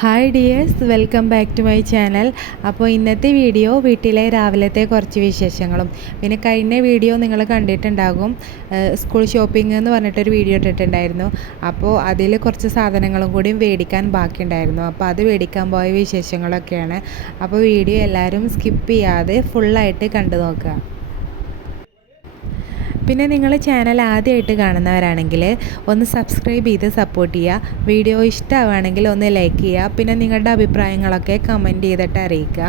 Hi dears welcome back to my channel അപ്പോൾ ഇന്നത്തെ video വീട്ടിലെ രാവിലത്തെ കുറച്ച് വിശേഷങ്ങളും. പിന്നെ കഴിഞ്ഞ വീഡിയോ നിങ്ങൾ കണ്ടിട്ടുണ്ടാകും. സ്കൂൾ ഷോപ്പിംഗ് എന്ന് പറഞ്ഞിട്ടൊരു വീഡിയോ ഇട്ടിട്ടുണ്ടായിരുന്നു. അപ്പോൾ അതിൽ കുറച്ച് സാധനങ്ങളും കൂടി മേടിക്കാൻ ബാക്കിയുണ്ടായിരുന്നു. അപ്പോൾ അത് മേടിക്കാൻ പോയ വിശേഷങ്ങളൊക്കെയാണ്. അപ്പോൾ വീഡിയോ എല്ലാവരും സ്കിപ്പ് ചെയ്യാതെ ഫുള്ളായിട്ട് കണ്ടു നോക്കുക. പിന്നെ നിങ്ങൾ ചാനൽ ആദ്യമായിട്ട് കാണുന്നവരാണെങ്കിൽ ഒന്ന് സബ്സ്ക്രൈബ് ചെയ്ത് സപ്പോർട്ട് ചെയ്യുക. വീഡിയോ ഇഷ്ടമാവുകയാണെങ്കിൽ ഒന്ന് ലൈക്ക് ചെയ്യുക. പിന്നെ നിങ്ങളുടെ അഭിപ്രായങ്ങളൊക്കെ കമന്റ് ചെയ്തിട്ട് അറിയിക്കുക.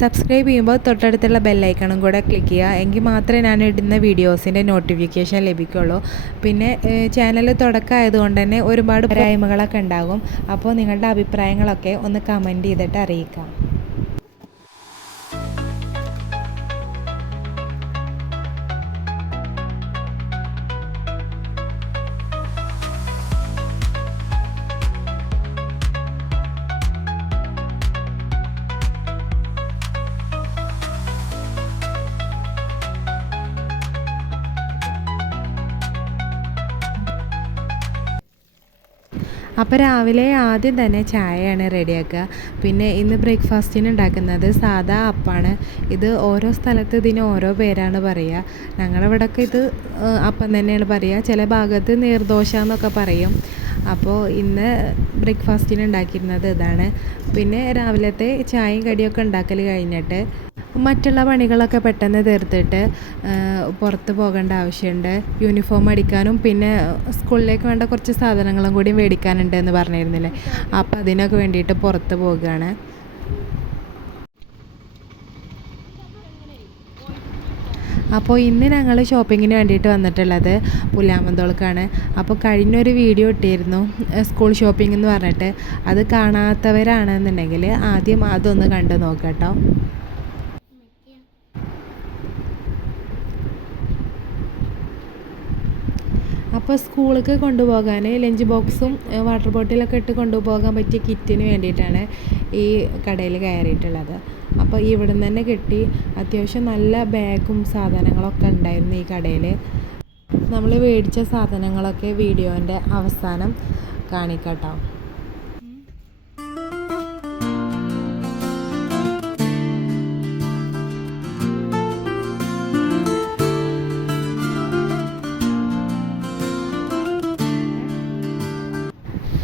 സബ്സ്ക്രൈബ് ചെയ്യുമ്പോൾ തൊട്ടടുത്തുള്ള ബെല്ലൈക്കണും കൂടെ ക്ലിക്ക് ചെയ്യുക. എങ്കിൽ മാത്രമേ ഞാൻ ഇടുന്ന വീഡിയോസിന്റെ നോട്ടിഫിക്കേഷൻ ലഭിക്കുള്ളൂ. പിന്നെ ചാനൽ തുടക്കമായതുകൊണ്ട് തന്നെ ഒരുപാട് പോരായ്മകളൊക്കെ ഉണ്ടാകും അപ്പോൾ നിങ്ങളുടെ അഭിപ്രായങ്ങളൊക്കെ ഒന്ന് കമന്റ് ചെയ്തിട്ട് അറിയിക്കാം അപ്പോൾ രാവിലെ ആദ്യം തന്നെ ചായയാണ് റെഡിയാക്കുക. പിന്നെ ഇന്ന് ബ്രേക്ക്ഫാസ്റ്റിന് ഉണ്ടാക്കുന്നത് സാധാ അപ്പാണ്. ഇത് ഓരോ സ്ഥലത്ത് ഇതിന് ഓരോ പേരാണ് പറയുക. ഞങ്ങളിവിടെയൊക്കെ ഇത് അപ്പം തന്നെയാണ് പറയുക. ചില ഭാഗത്ത് നീർദോശ എന്നൊക്കെ പറയും. അപ്പോൾ ഇന്ന് ബ്രേക്ക്ഫാസ്റ്റിന് ഉണ്ടാക്കിയിരുന്നത് ഇതാണ്. പിന്നെ രാവിലത്തെ ചായയും കടിയൊക്കെ ഉണ്ടാക്കൽ കഴിഞ്ഞിട്ട് മറ്റുള്ള പണികളൊക്കെ പെട്ടെന്ന് തീർത്തിട്ട് പുറത്ത് പോകേണ്ട ആവശ്യമുണ്ട്. യൂണിഫോം അടിക്കാനും പിന്നെ സ്കൂളിലേക്ക് വേണ്ട കുറച്ച് സാധനങ്ങളും കൂടി മേടിക്കാനുണ്ട് എന്ന് പറഞ്ഞിരുന്നില്ലേ? അപ്പോൾ അതിനൊക്കെ വേണ്ടിയിട്ട് പുറത്ത് പോകുകയാണ് അപ്പോൾ ഇന്ന് ഞങ്ങൾ ഷോപ്പിങ്ങിന് വേണ്ടിയിട്ട് വന്നിട്ടുള്ളത് പുലാമന്തോൾക്കാണ് അപ്പോൾ കഴിഞ്ഞൊരു വീഡിയോ ഇട്ടിരുന്നു സ്കൂൾ ഷോപ്പിംഗ് എന്ന് പറഞ്ഞിട്ട്. അത് കാണാത്തവരാണെന്നുണ്ടെങ്കിൽ ആദ്യം അതൊന്ന് കണ്ടു നോക്കട്ടോ അപ്പോൾ സ്കൂളിലേക്ക് കൊണ്ടുപോകാൻ ലഞ്ച് ബോക്സും വാട്ടർ ബോട്ടിലൊക്കെ ഇട്ട് കൊണ്ടുപോകാൻ പറ്റിയ കിറ്റിന് വേണ്ടിയിട്ടാണ് ഈ കടയിൽ കയറിയിട്ടുള്ളത്. അപ്പോൾ ഇവിടെ നിന്ന് തന്നെ കിട്ടി. അത്യാവശ്യം നല്ല ബാഗും സാധനങ്ങളൊക്കെ ഉണ്ടായിരുന്നു ഈ കടയിൽ. നമ്മൾ മേടിച്ച സാധനങ്ങളൊക്കെ വീഡിയോന്റെ അവസാനം കാണിക്കട്ടോ.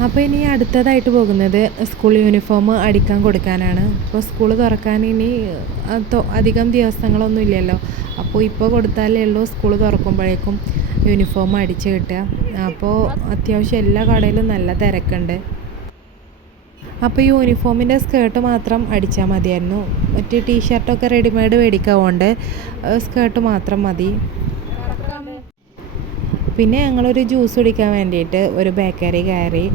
അപ്പോൾ ഇനി അടുത്തതായിട്ട് പോകുന്നത് സ്കൂൾ യൂണിഫോം അടിക്കാൻ കൊടുക്കാനാണ്. അപ്പോൾ സ്കൂൾ തുറക്കാൻ ഇനി അധികം ദിവസങ്ങളൊന്നും ഇല്ലല്ലോ. അപ്പോൾ ഇപ്പോൾ കൊടുത്താലേ ഉള്ളൂ സ്കൂൾ തുറക്കുമ്പോഴേക്കും യൂണിഫോം അടിച്ച് കിട്ടുക. അപ്പോൾ അത്യാവശ്യം എല്ലാ കടയിലും നല്ല തിരക്കുണ്ട്. അപ്പോൾ യൂണിഫോമിന്റെ സ്കേർട്ട് മാത്രം അടിച്ചാൽ മതിയായിരുന്നു. മറ്റേ ടീഷർട്ടൊക്കെ റെഡിമെയ്ഡ് മേടിക്കാവുണ്ട്. സ്കേർട്ട് മാത്രം മതി. പിന്നെ ഞങ്ങളൊരു ജ്യൂസ് കുടിക്കാൻ വേണ്ടിയിട്ട് ഒരു ബേക്കറി കയറി.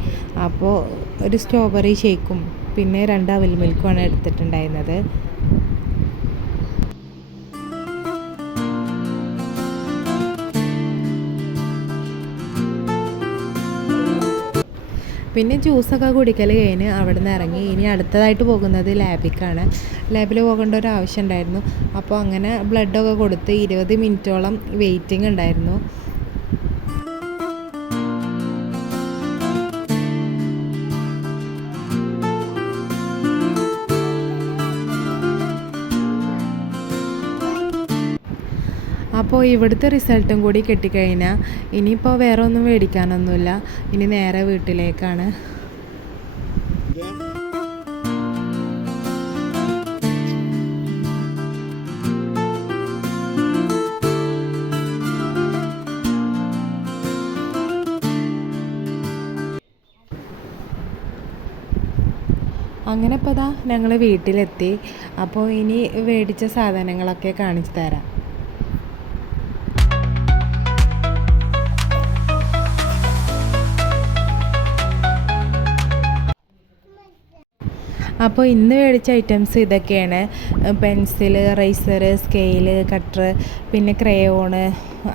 അപ്പോൾ ഒരു സ്ട്രോബെറി ഷേക്കും പിന്നെ രണ്ട് അവൽ മിൽക്കുമാണ് എടുത്തിട്ടുണ്ടായിരുന്നത്. പിന്നെ ജ്യൂസൊക്കെ കുടിക്കൽ കഴിഞ്ഞ് അവിടെ നിന്ന് ഇറങ്ങി. ഇനി അടുത്തതായിട്ട് പോകുന്നത് ലാബിക്കാണ്. ലാബിൽ പോകേണ്ട ഒരു ആവശ്യം ഉണ്ടായിരുന്നു. അപ്പോൾ അങ്ങനെ ബ്ലഡൊക്കെ കൊടുത്ത് ഇരുപത് മിനിറ്റോളം വെയിറ്റിംഗ് ഉണ്ടായിരുന്നു. അപ്പോൾ ഇവിടുത്തെ റിസൾട്ടും കൂടി കിട്ടിക്കഴിഞ്ഞാൽ ഇനിയിപ്പോൾ വേറെ ഒന്നും മേടിക്കാനൊന്നുമില്ല. ഇനി നേരെ വീട്ടിലേക്കാണ്. അങ്ങനെ ഇപ്പോൾ ഇതാ ഞങ്ങൾ വീട്ടിലെത്തി. അപ്പോൾ ഇനി മേടിച്ച സാധനങ്ങളൊക്കെ കാണിച്ചു തരാം. അപ്പോൾ ഇന്ന് മേടിച്ച ഐറ്റംസ് ഇതൊക്കെയാണ്. പെൻസിൽ റൈസർ സ്കെയിൽ കട്ടർ പിന്നെ ക്രയോണ്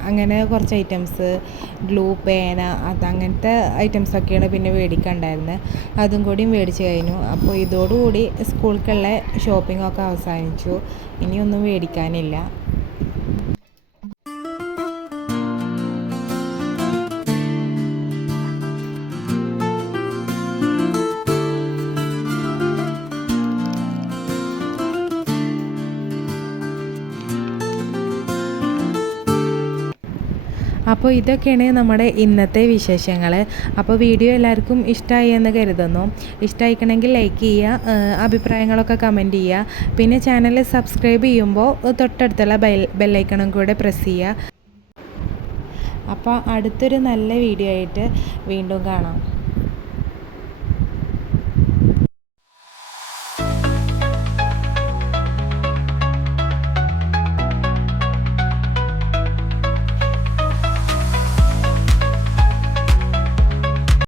അങ്ങനെ കുറച്ച് ഐറ്റംസ് ഗ്ലൂ പേന അത് അങ്ങനത്തെ ഐറ്റംസൊക്കെയാണ് പിന്നെ മേടിക്കണ്ടായിരുന്നത് അതും കൂടി മേടിച്ച് കഴിഞ്ഞു. അപ്പോൾ ഇതോടുകൂടി സ്കൂൾക്കുള്ള ഷോപ്പിംഗ് ഒക്കെ അവസാനിച്ചു. ഇനിയൊന്നും മേടിക്കാനില്ല. അപ്പോൾ ഇതൊക്കെയാണ് നമ്മുടെ ഇന്നത്തെ വിശേഷങ്ങൾ. അപ്പോൾ വീഡിയോ എല്ലാവർക്കും ഇഷ്ടമായി എന്ന് കരുതുന്നു. ഇഷ്ടമായിക്കണമെങ്കിൽ ലൈക്ക് ചെയ്യുക അഭിപ്രായങ്ങളൊക്കെ കമന്റ് ചെയ്യുക. പിന്നെ ചാനൽ സബ്സ്ക്രൈബ് ചെയ്യുമ്പോൾ തൊട്ടടുത്തുള്ള ബെൽ ബെല്ലൈക്കണും കൂടെ പ്രസ് ചെയ്യുക. അപ്പോൾ അടുത്തൊരു നല്ല വീഡിയോ ആയിട്ട് വീണ്ടും കാണാം.